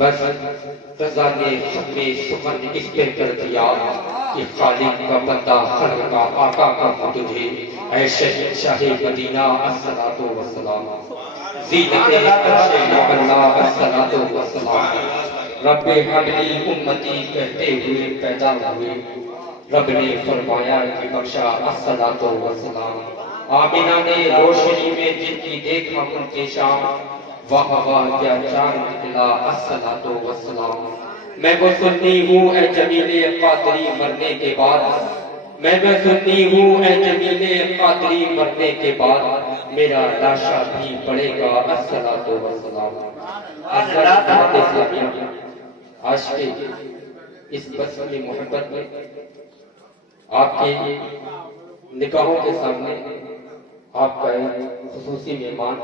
بس رضا نے ختم سخن اس پہ کر دیا کہ خالق کا بندہ خلق کا آقا کا تجھے اے شہید شاہ مدینہ الصلاۃ والسلام زینت عرش معلا الصلاۃ والسلام رب حبلی امتی کہتے ہوئے پیدا ہوئے رب نے فرمایا کہ بخشا الصلاۃ والسلام آمینہ نے روشنی میں جن کی دیکھا ان کے شام واہ واہ کیا چاند نکلا الصلاۃ والسلام میں وہ سنی ہوں اے جمیل قادری مرنے کے بعد میں وہ سنی ہوں اے جمیل قادری مرنے کے بعد میرا لاشا بھی پڑے گا الصلاۃ والسلام آج کے اس بس میں محبت میں آپ کے نکاحوں کے سامنے آپ کا ایک خصوصی مہمان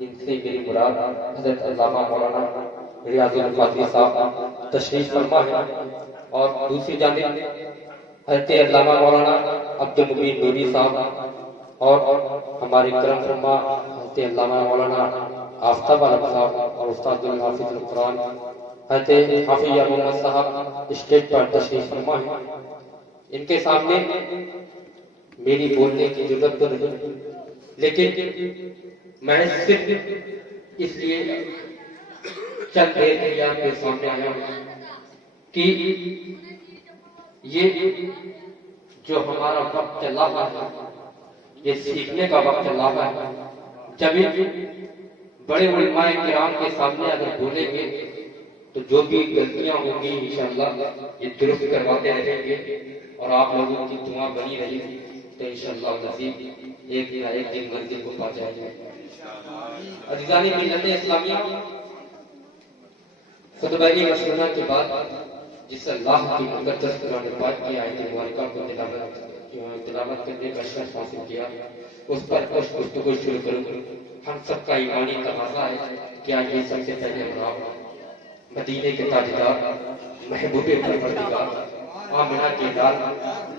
ان سے میری مراد حضرت علامہ مولانا ریاض القادری صاحب تشریف فرما ہے اور دوسری جانب حضرت علامہ مولانا عبد المبین نوری صاحب اور ہمارے کرم فرما حضرت علامہ مولانا آفتاب عالم صاحب اور استاد الحافظ القرآن حضرت حافظ محمد صاحب اسٹیج پر تشریف فرما ہے. ان کے سامنے میری بولنے کی ضرورت تو نہیں لیکن میں صرف اس لیے چند دیر کے لیے آپ کے سامنے آیا ہوں کہ یہ جو ہمارا وقت چلا ہوا ہے یہ سیکھنے کا وقت چلا ہوا ہے. جب بڑے علماء کرام کے سامنے اگر بولیں گے تو جو بھی غلطیاں ہوں گی انشاءاللہ یہ درست کرواتے رہیں گے اور آپ لوگوں کی دعا بنی رہی گی تو انشاءاللہ نصیب ایک نہ ایک دن منزل کو پا جائے گا. عزیزان ملت اسلامیہ خطبہ مسنونہ کے بعد جس اللہ کی مقدس قرآن پاک کی آیت مبارکہ کو تلاوت کرنے کا شرف حاصل کیا اس پر کچھ گفتگو شروع کروں. ہم سب کا ایمانی تقاضا ہے کیا یہ سب سے پہلے ہم مدینے کے تاجدار محبوب پروردگار آمنہ کے لال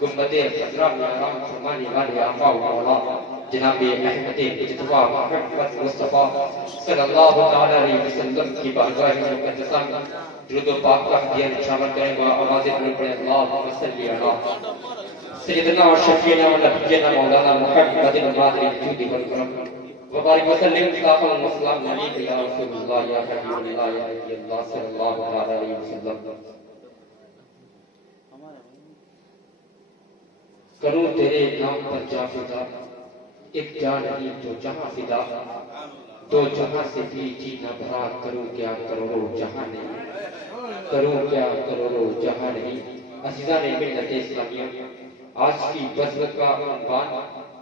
گنبد خضرا میں آرام فرمانے والے آقا و مولا جناب احمد مجتبی محمد مصطفیٰ صلی اللہ علیہ وسلم کی بارگاہ مقدسہ میں درود و پاک کا ہدیہ نچھاور کریں گا. آواز بلند پڑھیں اللہم صلی علی سیدنا و شفیعنا و نبینا مولانا محمد المادری الجود والکرم وبارک وسلم صلی وسلم علی یا رسول اللہ یا حبیب اللہ یا نبی اللہ صلی اللہ علیہ وسلم. کروں تیرے نام پر جا فدا ایک جان نہیں تو جہاں فدا دو جہاں سے بھی جی نہ بھرا کروں کیا کروڑوں جہاں نہیں کروں کیا کروڑوں جہاں نہیں. عزیزان ملت اسلامیہ آج کی بذلت کا عنوان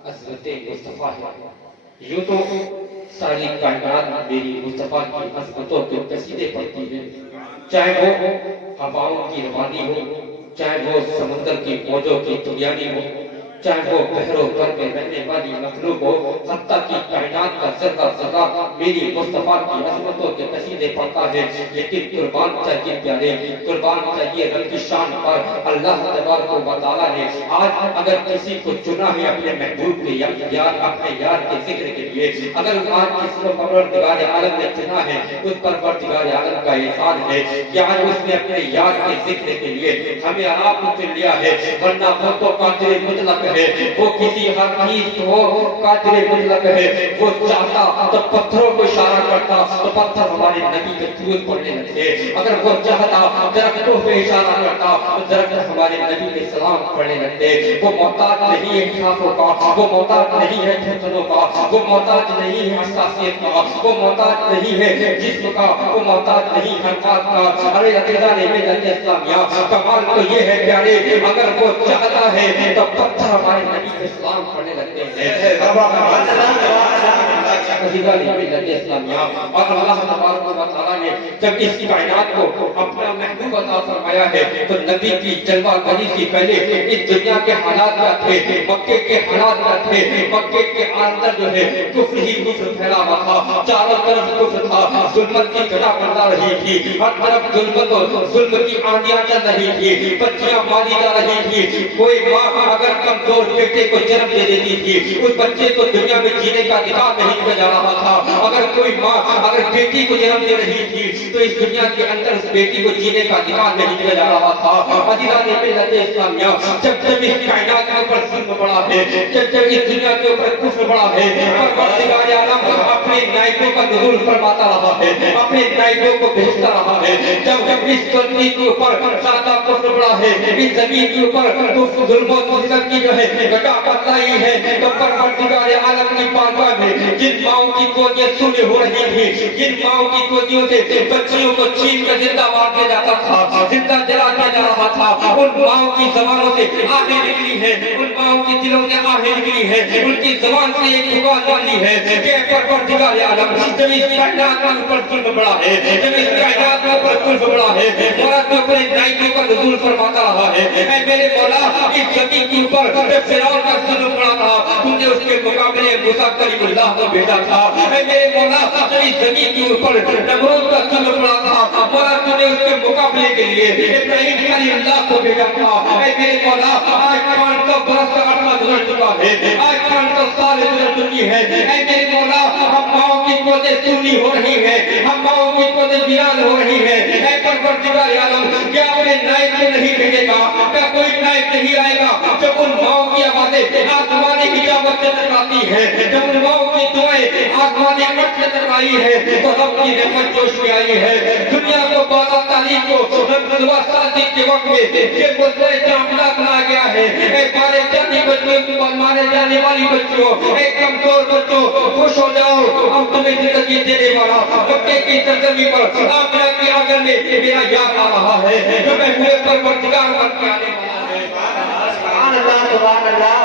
عظمت مصطفیٰ ہے. یوں تو ساری کائنات میری مصطفیٰ کی عظمتوں کے قصیدے پڑھتی ہے چاہے وہ ہواؤں کی روانی ہو چاہے وہ سمندر کی موجوں کی طغیانی ہو چاہے وہ بحر و بر میں رہنے والی مخلوق ہو حتیٰ کی کائنات کا ذرہ ذرہ میری مصطفیٰ کی عظمتوں کے قصیدے پڑھتا ہے. لیکن قربان چاہیے پیارے قربان چاہیے رب کی شان پر اللہ تبارک و تعالیٰ نے آج اگر کسی کو چنا ہے اپنے محبوب کے یار اپنے یار کے ذکر کے لیے اگر آج کسی کو پروردگار عالم نے چنا ہے اس پروردگار عالم کا احسان ہے کہ آج اس نے اپنے یار کے ذکر کے لیے ہمیں آپ کو چن لیا ہے. ورنہ وہ تو قادر مطلق ہے وہ کسی حقیق کو قادر مطلق ہے. وہ چاہتا تو پتھروں کو اشارہ کرتا تو پتھر ہمارے نبی کے درود پڑھنے لگتے. اگر وہ چاہتا درختوں پہ اشارہ کرتا تو درخت ہمارے نبی کے سلام پڑھنے لگتے. وہ محتاج نہیں ہے انصافوں کا وہ محتاج نہیں ہے فیصلوں کا وہ محتاج نہیں ہے حساسیت کا وہ محتاج نہیں ہے جسم کا وہ محتاج نہیں ہے خاک کا. ارے عزیزان ملت اسلامیہ کمال تو یہ ہے پیارے اگر وہ چاہتا ہے تو پتھر ہمارے نبی کے سلام پڑھنے لگتے ہیں. اور اللہ تبارک و تعالیٰ نے جب اس کائنات کو اپنا محبوب عطا فرمایا ہے تو نبی کی جلوہ گری سے پہلے اس دنیا کے حالات کیا تھے مکے کے حالات کیا تھے. مکے کے اندر جو ہے کفر ہی کفر پھیلا ہوا تھا چاروں طرف کفر تھا ظلمت کی گڑا بڑھا رہی تھی ہر طرف ظلم کی آندیاں چل رہی تھی بچیاں ماری جا رہی تھی. کوئی ماں اگر کمزور بیٹے کو جنم دے دیتی تھی اس بچے کو دنیا میں جینے کا ادھکار نہیں دیا جا رہا تھا. اگر کوئی ماں اگر بیٹی کو جنم دے رہی تھی تو اس دنیا کے اندر اس بیٹی کو جینے کا ادھار نہیں دیا جا رہا تھا. عزیزان ملت اسلامیہ, جب اس کائنات کے اوپر ظلم بڑا ہے, جب اس دنیا کے اوپر کفر بڑا ہے, پروردگار عالم اپنے نائبوں کا نزول فرماتا رہا ہے, اپنے نائبوں کو بھیجتا رہا ہے. جب اس زمین کے اوپر زیادہ کفر بڑا ہے, اس زمین کے اوپر ظلم و ستم کی جو ہے گٹاپت لائی ہے, تو پروردگار عالم کی بارگاہ میں جن ماؤں کی گودیاں سونی ہو رہی تھی, جن ماؤں کی گودیوں سے بچیوں کو چھین کر زندہ مار دیا جاتا تھا, زندہ جلا دیا جا رہا تھا, ان ماؤں کی زبانوں سے آہیں نکلی ہے, ان ماؤں کی دلوں سے آہیں نکلی ہے, ان کی زبان سے ایک دعا نکلی ہے کہ پروردگار عالم جب اس کائنات کے اوپر ظلم بڑا ہے, جب اس کائنات کے اوپر ظلم بڑا ہے, مولا تو اپنے نائبوں کا نزول فرماتا رہا ہے. اے میرے مولا, اس زمین کے اوپر جب فرعون کا ظلم بڑا تھا تم نے اس کے مقابلے موسیٰ کلیم اللہ کو بھیجا تھا. اے میرے مولا, جب اس زمین کے اوپر نمرود کا ظلم بڑا تھا, مولا تو نے اس کے مقابلے کے لیے ابراہیم کلیم اللہ کو بھیجا تھا. اے میرے مولا, آج 500 برس کا عرصہ گزر چکا ہے, آج 500 سال گزر چکی ہے. اے میرے مولا, ہم ماؤں کی گودیں سونی ہو رہی ہے, ہم ماؤں کی گودیں ویران ہو رہی ہے. اے پروردگار عالم, کیا اپنے نائب کو نہیں بھیجے گا, کیا کوئی نائب نہیں آئے گا جب ان ماؤں کی آوازیں آسمانی حجابت سے ٹکراتی ہے, جب ان ماؤں کی دعائیں آسمانی مٹ سے ٹکرائی ہے تو رب کی رحمت جوش میں آئی ہے. دنیا کو 12 تاریخ کو رمضان صادق کے وقت میں یہ ملک جاملہ بنا گیا ہے. اے مارے جانے بچوں, مارے جانے والی بچوں, اے کمزور بچوں, خوش ہو جاؤ, ہم تمہیں زندگی دینے والا مکے کی سرزمین پر آمنہ کی آنگن میں میرا یاد آ رہا ہے جو میں ہوئے پروردگار بن کے آنے والا ہے. سبحان اللہ, سبحان اللہ.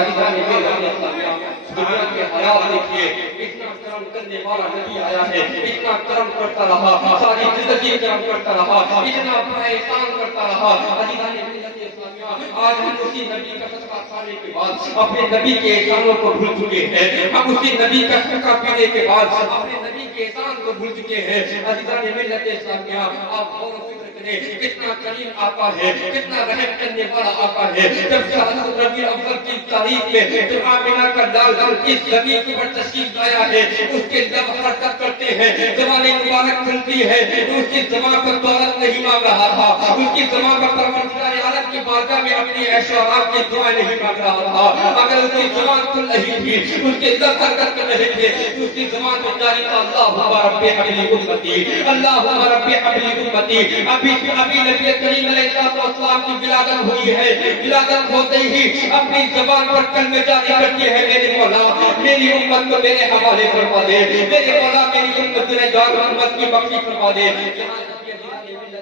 عزیزان اسلامیہ, دنیا کے حیات دیکھیے, اتنا کرم کرنے والا نبی آیا ہے, اتنا کرم کرتا رہا, ساری زندگی کرم کرتا رہا, اتنا بڑا احسان کرتا رہا. عزیزان اسلامیہ, آج ہم اسی نبی کا صدقہ کھانے کے بعد اپنے نبی کے احسانوں کو بھول چکے ہیں, ہم اسی نبی کا صدقہ پینے کے بعد اپنے نبی کے احسان کو بھول چکے ہیں. عزیزان ملت اسلامیہ, آپ غور و فکر کریں, کتنا کریم آقا ہے, کتنا رحم کرنے والا آقا ہے. جب شہر ربیع الاول کی تاریخ میں جب آمنہ کا لال اس زمین کے اوپر تشریف لایا ہے, اس کے لب حرکت کرتے ہیں, زبان مبارک کھلتی ہے, اس کی زبان پر دولت نہیں مانگ رہا تھا, اس کی زبان پر پروردگار عالم کی بارگاہ میں اپنی عیش و آرام کی دعائیں نہیں مانگ رہا تھا. اگر اس کی زبان کھل رہی تھی, اس کے لب حرکت کر رہے تھے, اس کی زبان پر جاری تھا اللہم رب حبلی امتی, اللہم رب حبلی امتی. ابھی نبی کریم علیہ السلام کی ولادت ہوئی ہے, ولادت ہوتے ہی اپنی زبان پر کلمے جاری کرتے ہیں, میرے مولا میری امت کو میرے حوالے فرما دے, میرے مولا میری امت گنہگار امت کی بخشش فرما دے.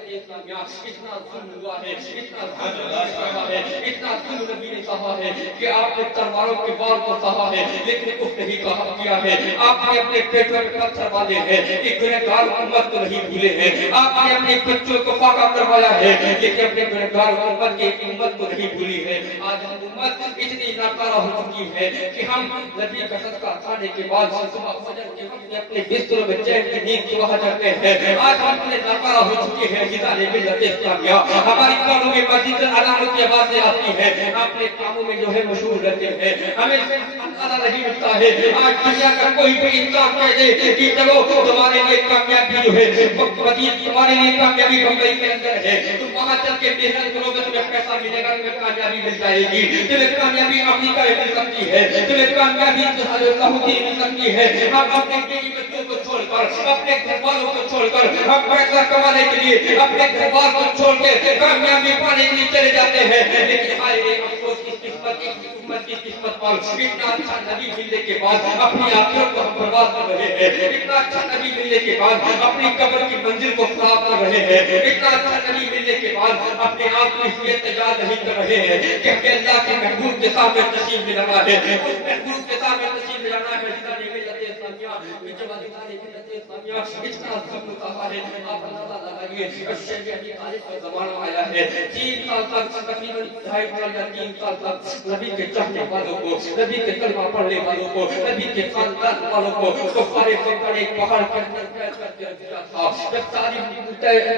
اتنا ظلم ہوا ہے, اتنا ظلم ہے, اتنا ظلم نبی نے سہا ہے کہ آپ نے تلواروں کے وار کو سہا ہے لیکن کچھ نہیں کیا ہے. آپ نے اپنے پیٹوں میں پتھر باندھے ہیں, ایک گنہگار امت کو نہیں بھولے ہیں. آپ نے اپنے بچوں کو فاقہ کروایا ہے لیکن اپنے گنہگار امت کی امت کو نہیں بھولی ہے. آج ہم امت اتنی ناکارہ ہو چکی ہے کہ ہم نبی کا صدقہ کھانے کے بعد صبح فجر کے وقت اپنے بستروں میں چین کی نیند کی وہاں جاتے ہیں. آج ہم اتنے ناکارہ ہو چکے ہیں, عزیزان ملت اسلامیہ, ہماری کانوں میں مسجد اذان کی آوازیں آتی ہیں, اپنے کاموں میں جو ہے مشہور رہتے ہیں, ہمیں اندازہ نہیں ملتا ہے. آج دنیا کا کوئی بھی انسان کہہ دے کہ چلو تمہارے لیے کامیابی جو ہے تمہارے لیے کامیابی بمبئی کے اندر ہے, تم وہاں چل کے محنت کرو گے تمہیں پیسہ ملے گا, تمہیں کامیابی مل جائے گی, تمہیں کامیابی امریکہ میں مل سکتی ہے, تمہیں کامیابی سعودی مل سکتی ہے. ہم اپنے بیوی بچوں کو چھوڑ کر, اپنے گھر والوں کو چھوڑ کر, ہم پیسہ کمانے کے لیے اپنے گھر والوں کو چھوڑ کے کامیابی پانے کے لیے چلے جاتے ہیں. لیکن ہمارے افسوس کی قسمت کی قسمت پر اتنا اچھا نبی ملنے کے بعد اپنی آخرت کو ہم برباد کر رہے ہیں, اتنا اچھا نبی ملنے کے بعد اپنی قبر کی منزل کو خراب کر رہے ہیں, اتنا اچھا نبی ملنے کے بعد اپنے آپ کو اس لیے تیار نہیں کر رہے ہیں کہ ہمیں اللہ کے محبوب کے سامنے تشریف میں لانا ہے, اس محبوب کے سامنے تشریف میں لانا ہے. اتنا ظلم کہا ہے, آپ اندازہ لگائیے, شریعت خالص کا زمانہ آیا ہے, 3 سال تک تقریباً 2.5 سال یا 3 سال تک نبی کے چاہنے والوں کو, نبی کے کلمہ پڑھنے والوں کو, نبی کے خاندان والوں کو کفار مکہ ایک پہاڑ کے اندر قید کر دیا تھا جب ساری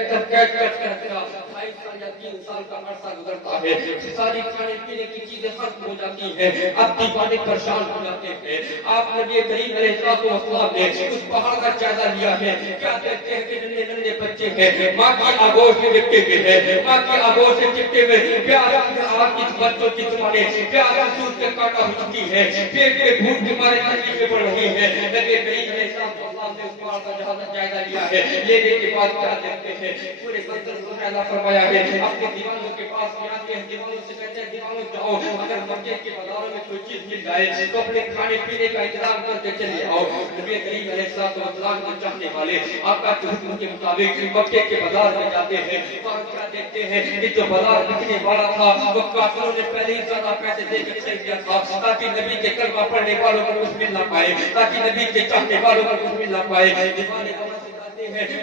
جب قید کر کے رکھا 2.5 سال یا 3 سال کا عرصہ گزرتا ہے ساری کھانے پینے کی چیزیں ختم ہو جاتی ہیں اب دیوانے پریشان ہو جاتے ہیں آپ نبی کریم علیہ السلام نے اس پہاڑ کا جائزہ لیا ہے کیا دیکھتے ہیں کہ ننھے ننھے بچے ہیں ماں کی آگوش میں لپٹے ہوئے ہیں ماں کی آگوش سے چپٹے ہوئے پیار آپ کی بچوں کی زمانے پیار سوچ کے کاٹا ہو چکی ہے پیٹ میں بھوک کے مارے تکلیفیں پڑ رہی ہیں نبی کریم علیہ السلام نے اس پہاڑ کا جائزہ لیا ہے لینے کے بعد کیا دیکھتے ہیں پورے بدن کو پیدا فرمایا ہے اپنے دیوانوں کے پاس میں آتے ہیں دیوانوں سے کہتے ہیں دیوانوں جاؤ اگر مکے کے بازاروں میں کوئی چیز مل جائے تو اپنے کھانے پینے کا انتظام کر کے چلے آؤ نبی کریم علیہ السلام کو چاہنے والے آقا کے حکم کے مطابق مکے کے بازار میں جاتے ہیں وہاں کیا دیکھتے ہیں کہ جو بازار بکنے والا تھا وہ کافروں نے پہلے ہی زیادہ پیسے دے کے خرید لیا تھا تاکہ نبی کے کلمہ پڑھنے والوں کو کچھ مل نہ پائے تاکہ نبی کے چاہنے والوں کو کچھ مل نہ پائے دیوانے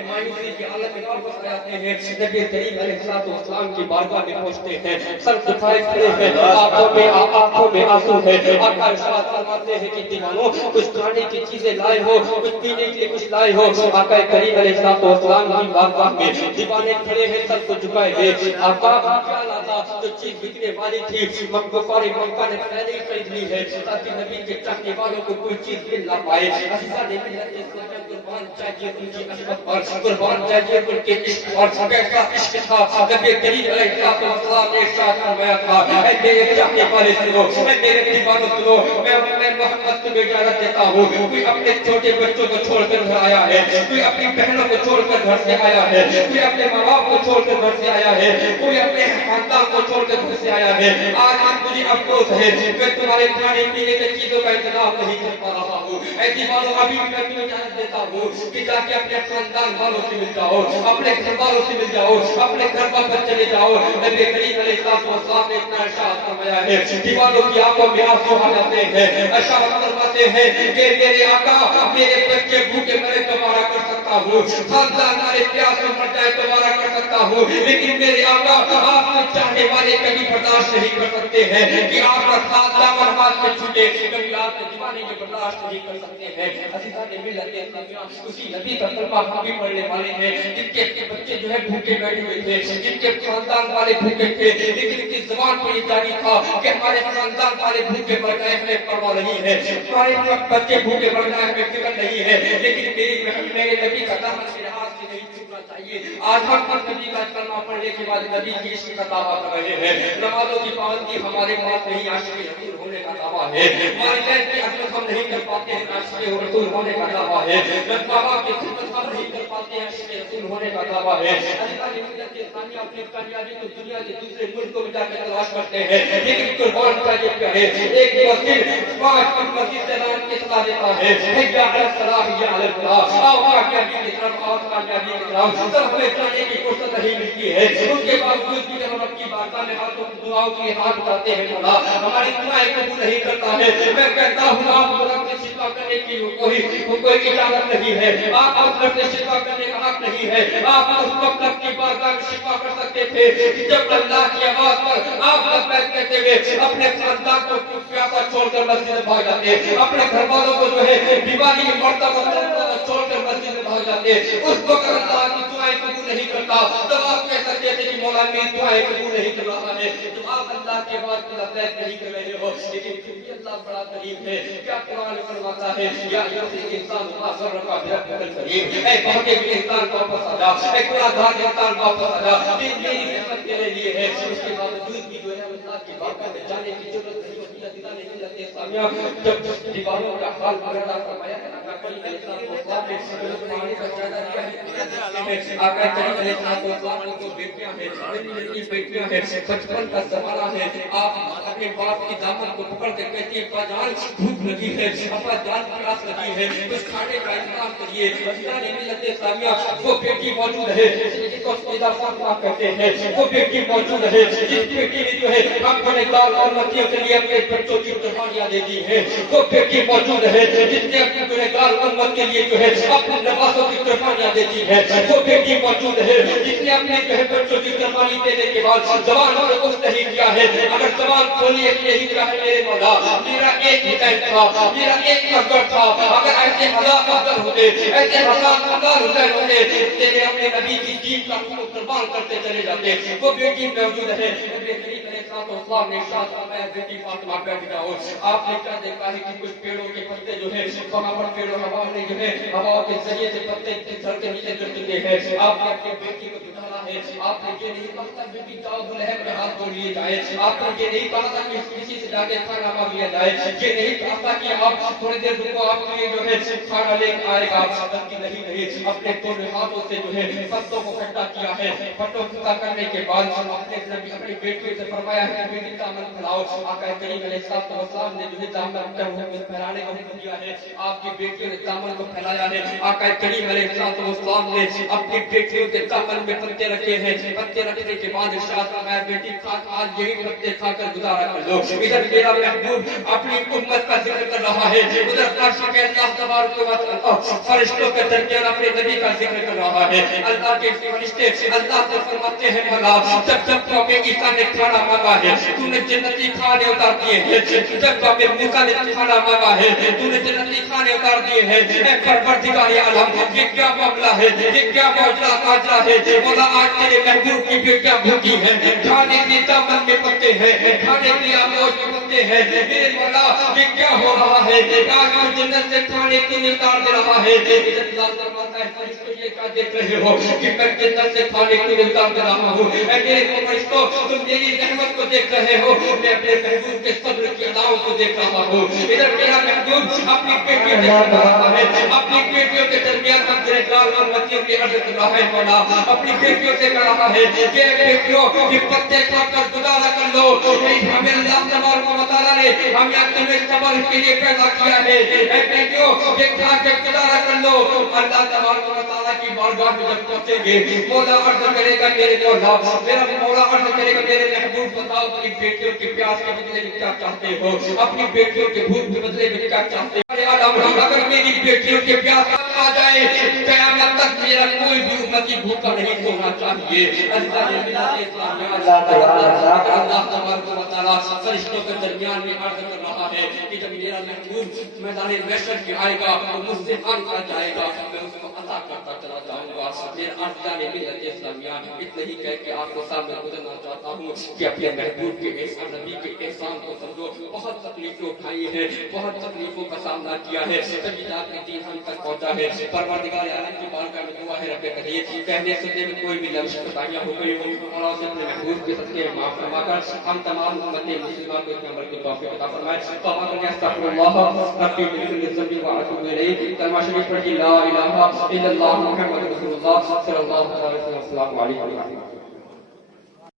مایوسی کی حالت میں واپس آتے ہیں نبی کریم علیہ السلام کی بارگاہ میں پہنچتے ہیں سر اٹھائے کھڑے ہیں آنکھوں میں آنسو ہے آقا ارشاد فرماتے ہیں کہ دیوانوں کچھ کھانے کی چیزیں لائے ہو کچھ پینے کے لیے کچھ لائے ہو آقا کریم علیہ السلام کی بارگاہ میں دیوانے کھڑے ہیں سر کو جھکائے ہیں آقا کیا لاتا جو چیز بکنے والی تھی کفار مکہ نے پہلے ہی خرید لی ہے تاکہ نبی کے چاہنے والوں کو کوئی چیز مل نہ پائے عزیزاں نے قربان چاہیے ان کی عظمت پر قربان چاہیے ان کے عشق اور کیسا عشق تھا نبی کریم علیہ السلام نے ارشاد فرمایا تھا اے میرے چاہنے والے سنو اے میرے دیوانوں سنو میں محمد تمہیں اجازت دیتا ہوں کوئی اپنے چھوٹے بچوں کو چھوڑ کر گھر آیا ہے کوئی اپنی بہنوں کو چھوڑ کر گھر سے آیا ہے کوئی اپنے ماں باپ کو چھوڑ کر گھر سے آیا ہے کوئی اپنے خاندان کو چھوڑ کر گھر سے آیا ہے آج مجھے افسوس ہے میں تمہارے کھانے پینے کی چیزوں کا انتظام نہیں کر پا رہا ہوں اے دیوانوں ابھی بھی میں تمہیں اجازت دیتا ہوں کہ جا کے اپنے خاندان والوں سے مل جاؤ اپنے گھر والوں سے مل جاؤ اپنے گھر پر چلے جاؤ نبی کریم علیہ السلام نے اتنا ارشاد فرمایا ہے دیوانوں کی آنکھوں میں آنسو آ جاتے ہیں ارشاد فرماتے ہیں کہ میرے آقا میرے بچے بھوکے مرے دوبارہ کر سکتا ہوں خاندان ہمارے پیاس میں مر جائے دوبارہ کر سکتا ہوں لیکن میرے آقا آپ کے چاہنے والے کبھی برداشت نہیں کر سکتے ہیں کہ آپ کا خاندان اور ہاتھ میں چھوٹے کبھی آپ کے دیوانے کو برداشت نہیں کر سکتے ہیں عزیزان ملت اسلامیہ اسی نبی کا کلمہ ہم بھی پڑھنے والے ہیں جن کے بچے جو ہے بھوکے بیٹھے ہوئے تھے جن کے خاندان والے بھوکے تھے لیکن ان کی زبان پر یہ جاری تھا کہ ہمارے خاندان والے بھوکے مر گئے ہمیں پرواہ نہیں ہے ہمارے بچے بھوکے مر گئے ہمیں فکر نہیں ہے لیکن میرے نبی کا دامن میرے ہاتھ سے نہیں چھوٹنا چاہیے آج ہم پر نبی کا کلمہ پڑھنے کے بعد نبی کی عشق کا دعویٰ کر رہے ہیں نمازوں کی پابندی ہمارے پاس نہیں عاشق رسول ہونے کا دعویٰ ہے والدین کی عزت ہم نہیں کر پاتے ہیں عاشق رسول ہونے کا دعویٰ ہے ماں باپ کی خدمت ہم نہیں کر پاتے ہیں عاشق رسول ہونے کا دعویٰ ہے اللہ کی ملت اسلامیہ اپنی کامیابی کو دنیا کے دوسرے ملکوں میں جا کے تلاش کرتے ہیں لیکن قربان چاہیے کیا ہے ایک مسجد 5 مسجد سے اعلان کی صلاح دیتا ہے حیا علی الصلاح حیا علی الفلاح آؤ کامیابی کی طرف آؤ کامیابی کی طرف سب ہمیں جانے کی فرصت نہیں ملتی ہے ان کے باوجود بھی ہم اپنی بارگاہ میں ہاتھوں دعاؤں کے ہاتھ اٹھاتے ہیں مولا ہماری دعائیں قبول نہیں کرتا ہے میں کہتا ہوں آپ لوگوں سے شفا کرنے کی کوئی اجازت نہیں ہے آپ اپنے سے شفا کرنے کا حق نہیں ہے آپ اس وقت اپنی بارگاہ میں شفا کر سکتے تھے جب اللہ کی آواز پر آپ لبیک کہتے ہوئے اپنے خاندان کو پیاسا چھوڑ کر مسجد میں بھاگ جاتے اپنے گھر والوں کو جو ہے بیماری میں مرتبہ چھوڑ کر مسجد میں بھاگ جاتے اس وقت اللہ کی دعائیں قبول نہیں کرتا تب آپ کہہ سکتے تھے کہ مولا میری دعائیں قبول نہیں کر رہا ہے تو آپ اللہ کے بعد کی لبیک نہیں کر رہے ہو لیکن کیونکہ اللہ بڑا کریم ہے کیا قرآن فرماتا ہے یا ایھا انسان ما غرک بربک الکریم اے بہتے ہوئے انسان واپس آ جا اے گناہ گار انسان واپس آ جا میری رحمت تیرے لیے ہے اس کے باوجود بھی جو ہے اللہ کی بارگاہ میں جانے کی ضرورت نہیں ہوتی عزیزان ملت اسلامیہ جب دیوانوں کا حال وغیرہ فرمایا ہے آقا کریم علیہ السلام نے پانی کا جائزہ لیا ہے آقا کریم علیہ السلام کو بیٹیاں ہیں میری بیٹیاں ہیں بچپن کا زمانہ ہے آپ اپنے باپ کی دامن کو پکڑ کے کہتی ہیں ابا جان بھوک لگی ہے ابا جان پیاس لگی ہے کچھ کھانے کا انتظام کریے عزیزان ملت اسلامیہ وہ بیٹی موجود ہے جس کو سیدھا فاطمہ کہتے ہیں وہ بیٹی موجود ہے جس بیٹی نے جو ہے اپنے دار اور متیوں کے لیے اپنے بچوں کی قربانیاں دے دی ہے وہ بیٹی موجود ہے جس نے اپنے گنہگار سرکار امت کے لیے جو ہے اپنے نوازوں کی قربانیاں دیتی ہے، وہ بیٹی موجود ہے جس نے اپنے جو ہے بچوں کی قربانی دینے کے بعد زبان کو کچھ نہیں کیا ہے۔ اگر زبان کھولیے کہ یہی کہا ہے میرے مولا میرا ایک حسین تھا، میرا ایک اکبر تھا، اگر ایسے ہزار اکبر ہوتے، ایسے ہزار حسین ہوتے، تیرے اپنے نبی کی دین کا قربان کرتے چلے جاتے۔ وہ بیٹی موجود ہے، نے ارشاد فرمایا بیٹی فاطمہ بیٹھ جاؤ۔ آپ نے کیا دیکھا ہے کہ کچھ پیڑوں کے پتے جو ہے پر پیڑوں ہوا نے جو ہے ہوا کے ذریعے سے پتے سر کے نیچے گر چکے ہیں۔ آپ نے اپنی بیٹی کو بٹھانا ہے، آپ نے یہ نہیں کہا بیٹی جاؤ دلہن میں ہاتھ دھو لیے جائے، آپ نے یہ نہیں کہا کہ کسی سے جا کے کھانا مانگ لیا جائے، یہ نہیں کہا کہ آپ تھوڑی دیر رکو آپ کے لیے جو ہے کھانا لے کے آئے گا، بلکہ نہیں اپنے دونوں ہاتھوں سے جو ہے پتوں کو اکٹھا کیا ہے۔ پتوں کو اکٹھا کرنے کے بعد اپنی بیٹی سے فرمایا ہے بیٹی دامن پھیلاؤ۔ آقا کریم علیہ السلام نے جو ہے دامن پھیلانے کا حکم دیا ہے، آپ کی بیٹیوں نے دامن کو پھیلایا ہے۔ آقا کریم علیہ السلام نے اپنی بیٹیوں کے دامن میں پتے رکھے ہیں، پتے رکھنے کے بعد ارشاد فرمایا بیٹی آج یہی پتے کھا کر گزارا کر لو۔ ادھر میرا محبوب اپنی امت کا ذکر کر رہا ہے، ادھر عرش پہ اللہ تبارک و تعالی فرشتوں کے درمیان اپنے نبی کا ذکر کر رہا ہے۔ اللہ کے فرشتے اللہ سے فرماتے ہیں مولا جب تو ہمیں عیسیٰ نے کھانا مانگا ہے تو نے جنتی کھانے اتار دیے ہیں، جب تو ہمیں موسیٰ نے کھانا مانگا ہے تو نے جنتی کھانے اتار دیے ہیں۔ اے پروردگار عالم یہ کیا معاملہ ہے، یہ کیا معجزہ ماجرا ہے مولا؟ آج تیرے محبوب کی بیٹیاں بھوکی ہیں، کھانے کے دامن میں پتے ہیں، کھانے کے آگوش میں پتے ہیں، میرے مولا یہ کیا ہو رہا ہے؟ آج تو جنت سے کھانے کو اتار دے رہا ہے۔ اللہ فرماتا ہے فرشتوں یہ کیا دیکھ رہے ہو کہ میں جنت سے کھانے کو اتار دے رہا ہوں؟ اے میرے فرشتوں تم میری رحمت کو دیکھ رہے ہو، میں اپنے محبوب کے صبر کی اداؤں کو دیکھ رہا ہوں۔ ادھر میرا محبوب اپنی بیٹیوں کے رہا ہے، اپنی بیٹیوں کے درمیان مدرگار اور مدیوں کی عرض کر رہا ہے مولا، اپنی بیٹیوں سے کہہ رہا ہے کہ بیٹیوں یہ پتے کھا کر گزارا کر لو، ہمیں اللہ تبارک و تعالیٰ نے ہمیں تمہیں صبر کے لیے پیدا کیا ہے۔ اے بیٹیوں یہ کھا کے گزارا کر لو۔ اللہ تبارک و تعالیٰ کی بارگاہ میں جب پہنچیں گے مولا عرض کرے گا میرے مولا، میرا مولا عرض کرے گا میرے محبوب بتاؤ اپنی بیٹیوں کے پیاس کے بدلے میں کیا چاہتے ہو، اپنی بیٹیوں کے بھوک کے بدلے میں کیا چاہتے ہو؟ اگر میری بیٹیوں کے پیاس آ جائے قیامت تک میرا کوئی بھی امتی بھوکا نہیں سونا چاہیے۔ اللہ تبارک و تعالیٰ فرشتوں کے درمیان میں عرض کر رہا ہے کہ جب میرا محبوب میدان محشر میں آئے گا تو مجھ سے مانگا جائے گا، میں اس کو عطا کرتا چلا جاؤں گا۔ میرا عرض جانے ملت اسلامیہ اتنا ہی کہہ کے آپ کو سامنے گزرنا چاہتا ہوں کہ اپنے محبوب کے احسان نبی کے احسان کو سمجھو۔ بہت تکلیفیں اٹھائی ہیں، بہت تکلیفوں کا سامنا کیا ہے، تبھی جا کے دین ہم تک پہنچا ہے۔ پروردگار عالم کی بارگاہ میں دعا ہے رب کریم کہنے سننے میں کوئی بھی لفظ خطائیاں ہو گئی ہوں اور اسے اپنے محبوب کے صدقے میں معاف فرما کر ہم تمام امت مسلمہ کو اتنے عمل کی توفیق عطا فرمائے۔ توبہ کرنے استغفر اللہ ربی من کل ذنب واتوب الیہ۔ کلمہ شریف پڑھیے لا الہ الا اللہ محمد رسول اللہ صلی اللہ علیہ وسلم۔ السلام علیکم۔